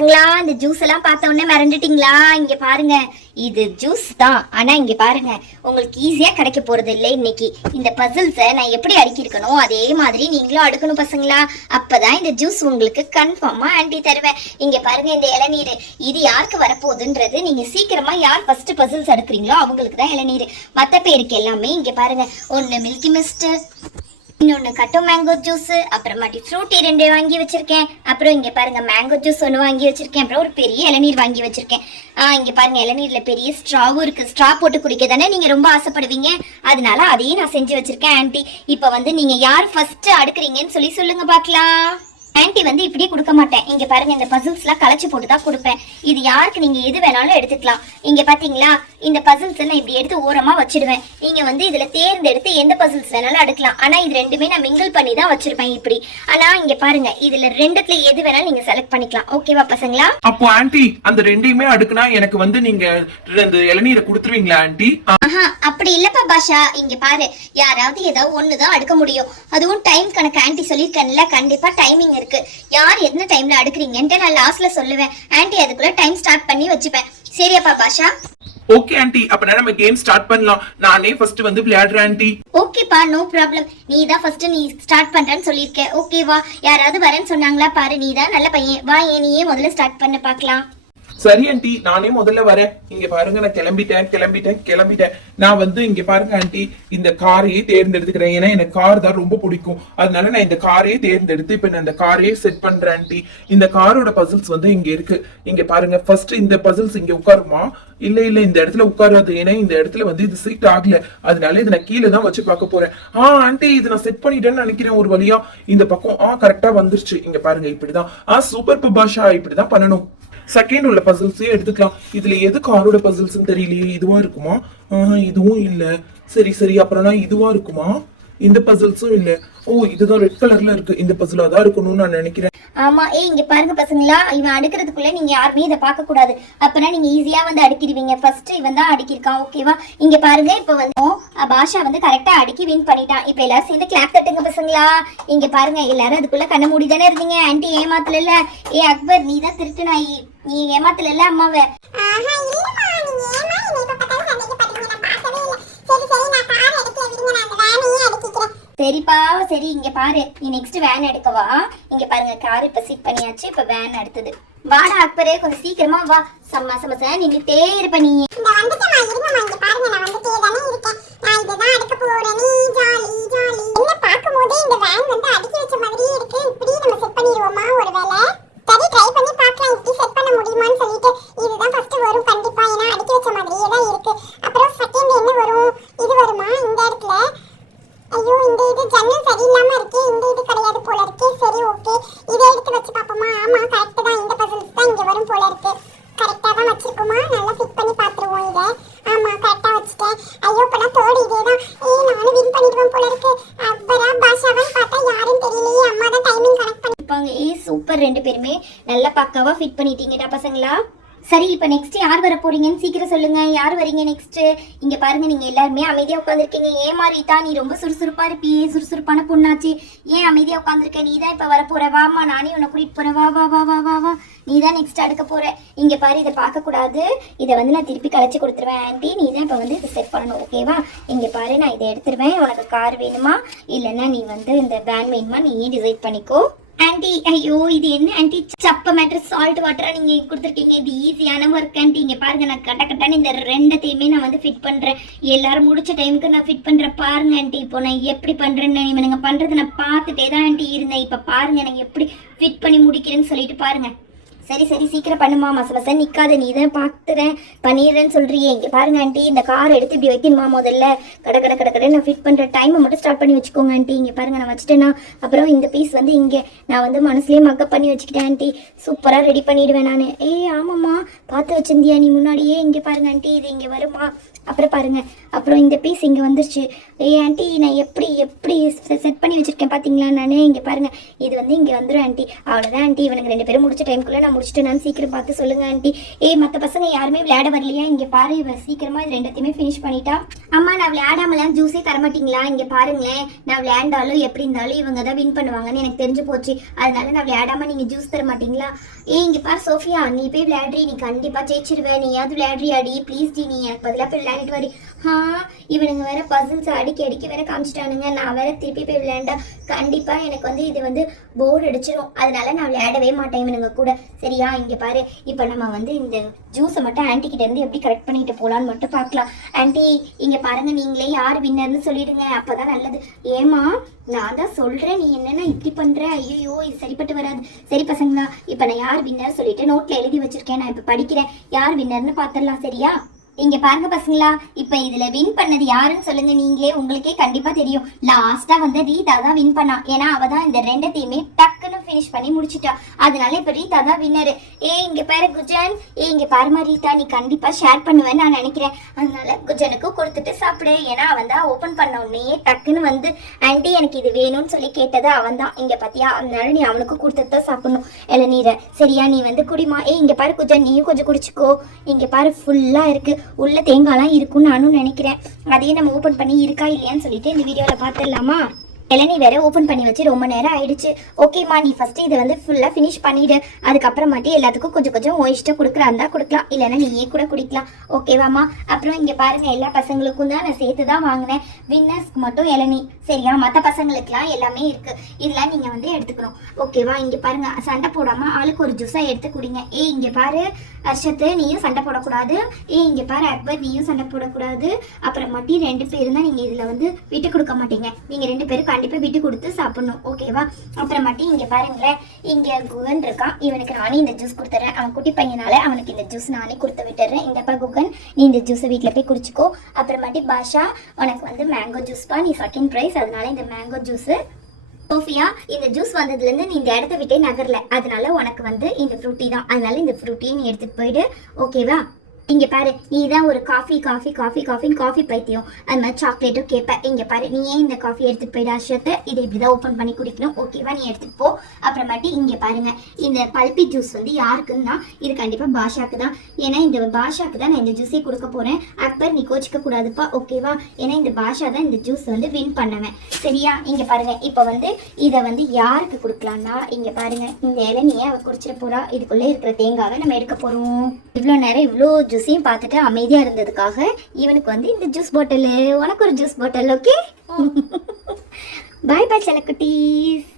இந்த ஜூஸ் எல்லாம் பார்த்த உடனே மறந்துட்டீங்களா? இங்க பாருங்க, இது ஜூஸ் தான். ஆனா இங்க பாருங்க, உங்களுக்கு ஈஸியா கிடைக்க போறது இல்லை. இன்னைக்கு இந்த பசில்ஸை நான் எப்படி அடுக்கியிருக்கணும் அதே மாதிரி நீங்களும் அடுக்கணும் பசங்களா. அப்பதான் இந்த ஜூஸ் உங்களுக்கு கன்ஃபார்மா ஆன்டி தருவேன். இங்க பாருங்க, இந்த இளநீர் இது யாருக்கு வரப்போகுதுன்றது நீங்க சீக்கிரமா யார் ஃபர்ஸ்ட் பசில்ஸ் அடுக்குறீங்களோ அவங்களுக்கு தான் இளநீர். மற்ற பேருக்கு எல்லாமே இங்க பாருங்க, ஒன்னு மில்கி மிஸ்ட், இன்னொன்னு கட்டோ மேங்கோ ஜூஸ், அப்புறமாட்டி ஃப்ரூட்டி 2 வாங்கி வச்சிருக்கேன். அப்புறம் இங்க பாருங்க, மேங்கோ ஜூஸ் 1 வாங்கி வச்சிருக்கேன். அப்புறம் ஒரு பெரிய இளநீர் வாங்கி வச்சிருக்கேன். இங்க பாருங்க, இளநீர்ல பெரிய ஸ்ட்ராவும் இருக்கு. ஸ்ட்ரா போட்டு குடிக்க தானே நீங்க ரொம்ப ஆசைப்படுவீங்க, அதனால அதையும் நான் செஞ்சு வச்சிருக்கேன் ஆன்ட்டி. இப்ப வந்து நீங்க யார் ஃபர்ஸ்ட் அடுக்குறீங்கன்னு சொல்லுங்க பாக்கலாம். ஆன்ட்டி வந்து இப்படியே கொடுக்க மாட்டேன். இங்க பாருங்க, இந்த பசில்ஸ் எல்லாம் கலச்சு போட்டு தான் கொடுப்பேன். இது யாருக்கு நீங்க எது வேணாலும் எடுத்துக்கலாம். இங்க பாத்தீங்களா, இந்த பசில்ஸ் எல்லாம் இப்படி எடுத்து ஓரமா வச்சிடுவேன். நீங்க வந்து இதுல தேர்ந்தெடுத்து எந்த பசில்ஸ் வேணாலும் அடுக்கலாம். ஆனா இது ரெண்டுமே நான் மிங்கிள் பண்ணி தான் வச்சிருப்பேன் இப்படி. ஆனா இங்க பாருங்க, இதுல ரெண்டுத்துல எது வேணாலும் நீங்க செலக்ட் பண்ணிக்கலாம். ஓகேவா பசங்களா? அப்போ ஆன்ட்டி, அந்த ரெண்டையுமே அடுக்குனா எனக்கு வந்து நீங்க இந்த இளநீரை கொடுத்துருவீங்களா ஆன்ட்டி? அப்படி இல்லப்பா பாஷா. இங்க பாரு, யாராவது ஏதாவது ஒண்ணுதான் அடுக்க முடியும். அதுவும் டைம் கணக்கு ஆன்ட்டி சொல்லிருக்கேன்ல, கண்டிப்பா டைமிங் இருக்கு. யார் என்ன டைம்ல அடுக்குறீங்கன்ட்டு நான் லாஸ்ட்ல சொல்லுவேன் ஆன்ட்டி. அதுக்குள்ள டைம் ஸ்டார்ட் பண்ணி வச்சுப்பேன். சரியாப்பா பாஷா? ஓகே ஆன்ட்டி, அப்ப நம்ம கேம் ஸ்டார்ட் பண்ணலாம். நானே ஃபர்ஸ்ட் வந்து விளையாடுறேன் ஆன்ட்டி. ஓகேப்பா, நோ ப்ராப்ளம். நீ தான் ஃபர்ஸ்ட் நீ ஸ்டார்ட் பண்றேன்னு சொல்லிருக்க. ஓகேவா? யாராவது வரேன்னு சொன்னாங்களா பாரு. நீ தான் நல்ல பையன். வா, நீயே முதல்ல ஸ்டார்ட் பண்ண பார்க்கலாம். சரி ஆன்ட்டி, நானே முதல்ல வரேன். இங்க பாருங்க, நான் கிளம்பிட்டேன். நான் வந்து இங்க பாருங்க ஆன்ட்டி, இந்த காரையே தேர்ந்தெடுத்துக்கிறேன். ஏன்னா எனக்கு கார் தான் ரொம்ப பிடிக்கும். அதனால நான் இந்த காரையே தேர்ந்தெடுத்து இப்ப நான் இந்த காரையே செட் பண்றேன் ஆன்ட்டி. இந்த காரோட பசில்ஸ் வந்து இங்க இருக்கு. இங்க பாருங்க, ஃபர்ஸ்ட் இந்த பசில்ஸ் இங்க உட்காருமா? இல்ல இந்த இடத்துல உட்காராது. ஏன்னா இந்த இடத்துல வந்து இது சீட் ஆகல. அதனால இதை நான் கீழே தான் வச்சு பார்க்க போறேன். ஆன்ட்டி, இது நான் செட் பண்ணிட்டேன்னு நினைக்கிறேன். ஒரு வழியா இந்த பக்கம் கரெக்டா வந்துருச்சு. இங்க பாருங்க, இப்படிதான். சூப்பர் பாஷா, இப்படிதான் பண்ணணும். செகண்ட் உள்ள பசில்ஸையும் எடுத்துக்கலாம். இதுல எது காரோட பசில்ஸ் தெரியலையே. இதுவா இருக்குமா? இதுவும் இல்ல. சரி, அப்புறம்னா இதுவா இருக்குமா? இந்த பசில்ஸும் இல்ல. இதுதான் ரெட் கலர்ல இருக்கு. இந்த பசிலா தான் இருக்கணும்னு நான் நினைக்கிறேன். ஆமா, இங்க பாருங்க பசங்களா, இவன் அடுக்கிறதுக்குள்ள நீங்க யாருமே இதை பார்க்க கூடாது. அப்பனா நீங்க ஈஸியா வந்து அடுக்கிடுவீங்க. ஃபர்ஸ்ட் இவன் தான் அடுக்கிருக்கான். ஓகேவா? இங்க பாருங்க, இப்ப வந்து பாஷா வந்து கரெக்டா அடுக்கி வின் பண்ணிட்டான். இப்ப எல்லாரும் சேர்ந்து கிளாப் தட்டுங்க பசங்களா. இங்க பாருங்க, எல்லாரும் அதுக்குள்ள கண்ண மூடி தானே இருந்தீங்க. ஆன்ட்டி ஏமாத்தல இல்ல. அக்பர், நீ தான் திருட்டு நாயி. நீ ஏமாத்தல இல்ல அம்மாவை. சரிப்பா, சரி. இங்க பாரு, நீ நெக்ஸ்ட் வேன் எடுக்கவா? இங்க பாருங்க, கார் இப்ப சீட் பண்ணியாச்சு. இப்ப வேன் அடுத்தது. வாடா அக்பரே, கொஞ்சம் சீக்கிரமா வா. சமச நின்னுட்டே இருப்ப நீ. சூப்பர், 2 பேருமே நல்லா பக்காவா ஃபிட் பண்ணிட்டீங்கடா பசங்களா. சரி, இப்ப நெக்ஸ்ட் யார் வர போறீங்கன்னு சீக்கிரம் சொல்லுங்க. யார் வரீங்க நெக்ஸ்ட்? இங்க பாருங்க, நீங்க எல்லாருமே அமைதியா உட்காந்துருக்கீங்க. ஏன் மாறிட்டா, நீ ரொம்ப சுறுசுறுப்பா இருப்பியே, சுறுசுறுப்பான பொண்ணாச்சு. ஏன் அமைதியா உட்காந்துருக்க? நீ தான் இப்ப வர போற. வாமா, நானே உன்னை கூட்டிட்டு போறேன். வா. நீ தான் நெக்ஸ்ட் அடுக்க போற. இங்க பாரு, இதை பார்க்க கூடாது. இதை வந்து நான் திருப்பி கலைச்சு கொடுத்துருவேன் ஆன்ட்டி. நீ தான் இப்ப வந்து இதை செட் பண்ணணும். ஓகேவா? இங்க பாரு, நான் இதை எடுத்துருவேன். உனக்கு கார் வேணுமா இல்லைன்னா நீ வந்து இந்த வேன் வேணுமா, நீ டிசைட் பண்ணிக்கோ. ஆன்ட்டி, ஐயோ, இது என்ன ஆன்ட்டி, சப்ப மேட்டர் சால்ட் வாட்டரா நீங்க கொடுத்துருக்கீங்க. இது ஈஸியான ஒர்க் ஆன்ட்டி. இங்க பாருங்க, நான் கட்டான்னு இந்த 2த்தையுமே நான் வந்து ஃபிட் பண்றேன். எல்லாரும் முடிச்ச டைமுக்கு நான் ஃபிட் பண்றேன். பாருங்க ஆன்ட்டி, இப்போ நான் எப்படி பண்றேன்னு இவனுங்க பண்றது நான் பார்த்துட்டே தான் ஆன்ட்டி இருந்தேன். இப்ப பாருங்க, நான் எப்படி ஃபிட் பண்ணி முடிக்கிறேன்னு சொல்லிட்டு பாருங்க. சரி, சீக்கிரம் பண்ணுமா. மச நிக்காத. நீ தான் பார்த்துறேன் பண்ணிடுறேன்னு சொல்றியே. இங்க பாருங்க ஆன்ட்டி, இந்த கார் எடுத்து இப்படி வைக்கணுமா? முதல்ல கடை நான் ஃபிட் பண்ற டைமை மட்டும் ஸ்டார்ட் பண்ணி வச்சுக்கோங்க ஆன்ட்டி. இங்க பாருங்க, நான் வச்சுட்டேன்னா அப்புறம் இந்த பீஸ் வந்து இங்க நான் வந்து மனசுலயே மக்கப் பண்ணி வச்சுக்கிட்டேன் ஆன்ட்டி. சூப்பரா ரெடி பண்ணிடுவேன் நான். ஆமாம்மா, பார்த்து வச்சிருந்தியா நீ முன்னாடியே? இங்க பாருங்க ஆன்ட்டி, இது இங்க வருமா? அப்புறம் பாருங்க, அப்புறம் இந்த பீஸ் இங்கே வந்துருச்சு. ஆன்ட்டி, நான் எப்படி செட் பண்ணி வச்சுருக்கேன் பார்த்தீங்களா? நான் இங்கே பாருங்கள், இது வந்து இங்கே வந்துடும் ஆன்ட்டி. அவ்வளோதான் ஆன்ட்டி, இவனுக்கு 2 பேரும் முடிச்ச டைமுக்குள்ளே நான் முடிச்சுட்டு நான் சீக்கிரம் பார்த்து சொல்லுங்க ஆண்டி. மற்ற பசங்க யாருமே விளையாட வரலையா? இங்க பாரு, இவ சீக்கிரமா இது ரெண்டத்தையுமே ஃபினிஷ் பண்ணிட்டா. அம்மா நான் விளையாடாமலாம் ஜூஸே தரமாட்டீங்களா? இங்க பாருங்களேன், நான் விளையாண்டாலும் எப்படி இருந்தாலும் இவங்க தான் வின் பண்ணுவாங்கன்னு எனக்கு தெரிஞ்சு போச்சு. அதனால நான் விளையாடாம நீங்க ஜூஸ் தர மாட்டீங்களா? இங்க பாரு சோஃபியா, நீ போய் விளையாடுறி, நீ கண்டிப்பா ஜெயிச்சிருவ. நீயாவது விளையாடுறியாடி? ப்ளீஸ் டி, நீ எனக்கு பதிலாக போய் விளையாடிட்டு வரி. இவனுங்க வேற பசில்ஸ் அடிக்க வேற காமிச்சிட்டானுங்க. நான் வேற திருப்பி போய் விளையாண்டா கண்டிப்பா எனக்கு வந்து இது வந்து போர் அடிச்சிடும். அதனால நான் விளையாடவே மாட்டேன் இவனுங்க கூட. சரியா? இங்க பாரு, இப்ப நம்ம வந்து இந்த ஜூஸை மட்டும் ஆன்டி கிட்ட இருந்து எப்படி கரெக்ட் பண்ணிட்டு போலான்னு மட்டும் பார்க்கலாம். ஆன்டி இங்க பாருங்க, நீங்களே யார் வின்னர்னு சொல்லிடுங்க, அப்பதான் நல்லது. ஏமா நான் தான் சொல்றேன், நீ என்னன்னா இப்படி பண்ற? ஐயோ இது சரிப்பட்டு வராது. சரி பசங்களா, இப்ப நான் யார் வின்னர் சொல்லிட்டு நோட்ல எழுதி வச்சிருக்கேன், நான் இப்ப படிக்கிறேன். யார் வின்னர்னு பாத்திரலாம். சரியா? இங்க பாருங்க பசங்களா, இப்ப இதுல வின் பண்ணது யாருன்னு சொல்லுங்க. நீங்களே உங்களுக்கே கண்டிப்பா தெரியும். லாஸ்டா வந்து ரீதா தான் வின் பண்ணா. ஏன்னா அவ தான் இந்த ரெண்டத்தையுமே டக்குன்னு ஃபினிஷ் பண்ணி முடிச்சிட்டா. அதனால இப்ப ரீதா தான் வின்னரு. இங்க பாரு குஜன், இங்க பாருமா ரீதா, நீ கண்டிப்பா ஷேர் பண்ணுவேன்னு நான் நினைக்கிறேன். அதனால குஜனுக்கு கொடுத்துட்டு சாப்பிடு. ஏன்னா அவன் தான் ஓபன் பண்ண உடனே டக்குன்னு வந்து ஆண்டி எனக்கு இது வேணும்னு சொல்லி கேட்டது அவன் தான். இங்க பாத்தியா? அதனால நீ அவனுக்கு கொடுத்துட்டு தான் சாப்பிடணும் இளநீரை. சரியா? நீ வந்து குடிமா. இங்க பாரு குஜன், நீயும் கொஞ்சம் குடிச்சுக்கோ. இங்க பாரு ஃபுல்லா இருக்கு, உள்ள தேங்காய்லாம் இருக்கும்னு நானும் நினைக்கிறேன். அதையே நம்ம ஓபன் பண்ணி இருக்கா இல்லையான்னு சொல்லிட்டு இந்த வீடியோல பார்த்துடலாமா? இளநீ வேற ஓப்பன் பண்ணி வச்சு ரொம்ப நேரம் ஆயிடுச்சு. ஓகேம்மா, நீ ஃபர்ஸ்ட் இதை வந்து ஃபுல்லாக ஃபினிஷ் பண்ணிடு. அதுக்கப்புறமாட்டி எல்லாத்துக்கும் கொஞ்சம் கொஞ்சம் இஷ்டம் கொடுக்குறா இருந்தா கொடுக்கலாம், இல்லைன்னா நீயே கூட குடிக்கலாம். ஓகேவாம்மா? அப்புறம் இங்கே பாருங்க, எல்லா பசங்களுக்கும் தான் நான் சேர்த்து தான் வாங்கினேன். வின்னர்ஸ்க்கு மட்டும் இளநீ. சரியா? மற்ற பசங்களுக்குலாம் எல்லாமே இருக்கு, இதெல்லாம் நீங்கள் வந்து எடுத்துக்கணும். ஓகேவா? இங்கே பாருங்க, சண்டை போடாமல் ஆளுக்கு ஒரு ஜூஸாக எடுத்து குடிங்க. இங்கே பாரு ஹர்ஷத்து, நீயும் சண்டை போடக்கூடாது. இங்கே பாரு அக்பர், நீயும் சண்டை போடக்கூடாது. அப்புறமாட்டி 2 பேரும் தான் நீங்கள் இதில் வந்து விட்டு கொடுக்க மாட்டீங்க. நீங்கள் 2 பேரும் கண்டிப்பா விட்டு கொடுத்து சாப்பிடணும். ஓகேவா? அப்புறமாட்டி இங்க பாருங்களேன், இங்க குகன் இருக்கான். இவனுக்கு நானே இந்த ஜூஸ் கொடுத்துறேன். அவன் குட்டி பையனால அவனுக்கு இந்த ஜூஸ் நானே கொடுத்து விட்டுறேன். இந்தப்பா குகன், நீ இந்த ஜூஸை வீட்டில் போய் குடிச்சுக்கோ. அப்புறமாட்டி பாஷா, உனக்கு வந்து மேங்கோ ஜூஸ்பா, நீ செகண்ட் ப்ரைஸ், அதனால இந்த மேங்கோ ஜூஸ். சோஃபியா, இந்த ஜூஸ் வந்ததுல இருந்து நீ இந்த இடத்த விட்டே நகரல, அதனால உனக்கு வந்து இந்த ஃப்ரூட்டி தான். அதனால இந்த ஃப்ரூட்டியை நீ எடுத்துட்டு போயிடு. ஓகேவா? இங்க பாரு, நீ தான் ஒரு காஃபி பைத்தியம். அது மாதிரி சாக்லேட்டும் கேட்ப. இங்க பாரு, நீ ஏன் இந்த காஃபி எடுத்துட்டு போயிடு அர்ஷத்தை. இதை இப்படிதான் ஓப்பன் பண்ணி குடிக்கணும். ஓகேவா? நீ எடுத்துட்டு போ. அப்புறமாட்டி இங்க பாருங்க, இந்த பல்பி ஜூஸ் வந்து யாருக்குன்னா இது கண்டிப்பா பாஷாக்கு தான். ஏன்னா இந்த பாஷாக்கு தான் நான் இந்த ஜூஸே கொடுக்க போறேன். அக்பர், நீ கோச்சிக்க கூடாதுப்பா. ஓகேவா? ஏன்னா இந்த பாஷா தான் இந்த ஜூஸ் வந்து வின் பண்ணுவேன். சரியா? இங்க பாருங்க, இப்ப வந்து இதை வந்து யாருக்கு கொடுக்கலாம்னா, இங்க பாருங்க, இந்த இளநியை அவ குடிச்சிட போறா. இதுக்குள்ள இருக்கிற தேங்காவை நம்ம எடுக்க போறோம். இவ்வளவு நேரம் இவ்வளோ ஜூஸையும் பார்த்துட்டு அமைதியா இருந்ததுக்காக இவனுக்கு வந்து இந்த ஜூஸ் பாட்டில், உனக்கு ஒரு ஜூஸ் பாட்டில். ஓகே? பாய் பாய் செல்லக்குட்டீஸ்.